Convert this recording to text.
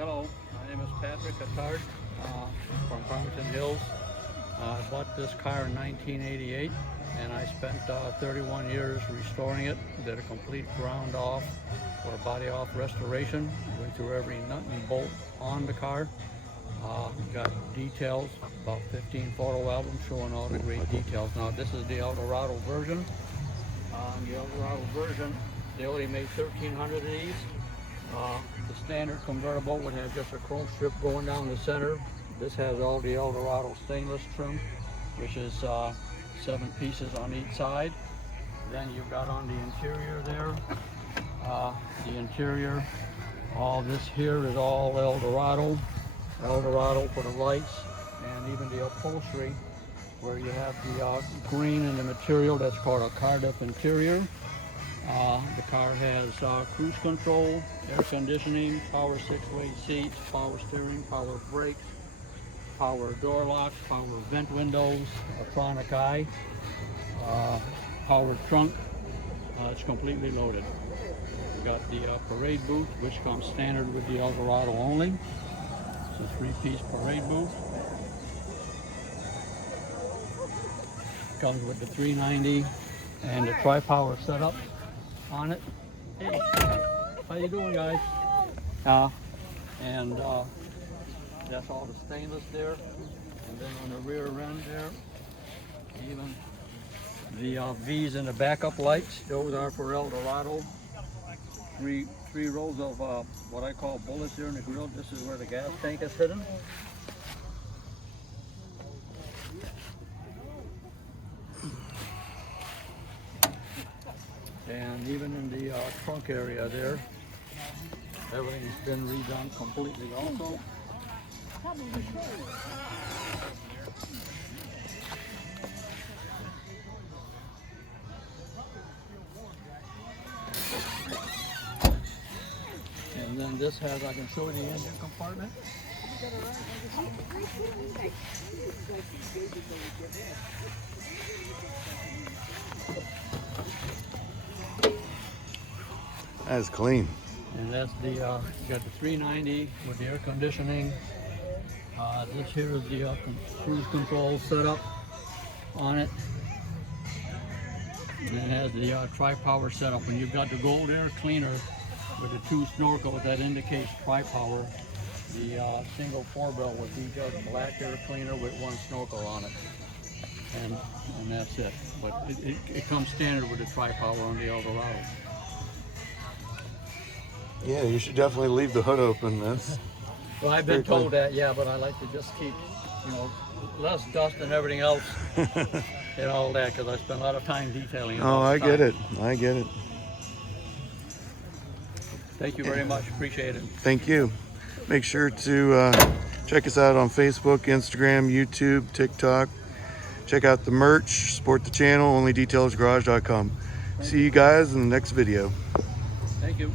Hello, my name is Patrick Attard from Farmington Hills. I bought this car in 1988 and I spent 31 years restoring it. Did a complete ground off or body off restoration. Went through every nut and bolt on the car. Got details, about 15 photo albums showing all the great details. Now this is the Eldorado version. The Eldorado version, they only made 1,300 of these. The standard convertible would have just a chrome strip going down the center. This has all the Eldorado stainless trim, which is 7 pieces on each side. Then you've got on the interior there, the interior, all this here is all Eldorado for the lights, and even the upholstery where you have the green in the material, that's called a Cardiff interior. The car has cruise control, air conditioning, power 6-way seats, power steering, power brakes, power door locks, power vent windows, electronic eye, power trunk. It's completely loaded. We got the parade booth, which comes standard with the Eldorado only. It's a 3-piece parade booth. Comes with the 390 and the tri-power setup on it. Hey, how you doing, guys? That's all the stainless there. And then on the rear end there, even the V's in the backup lights, those are for Eldorado. Three rows of what I call bullets here in the grill. This is where the gas tank is hidden. And even in the trunk area there, everything's been redone completely also. And then this has, I can show you the engine compartment. That's clean. And that's the, you got the 390 with the air conditioning. This here is the cruise control setup on it. And it has the tri-power setup. And you've got the gold air cleaner with the 2 snorkels that indicates tri-power. The single 4-bell would be just black air cleaner with 1 snorkel on it. And that's it. But it comes standard with the tri-power on the Eldorado. Yeah, you should definitely leave the hood open. That's well, I've been told that, yeah, but I like to just keep, less dust and everything else and all that, because I spend a lot of time detailing it. Oh, I get it. I get it. Thank you very much. Appreciate it. Thank you. Make sure to check us out on Facebook, Instagram, YouTube, TikTok. Check out the merch, support the channel, OnlyDetailsGarage.com. See you guys in the next video. Thank you.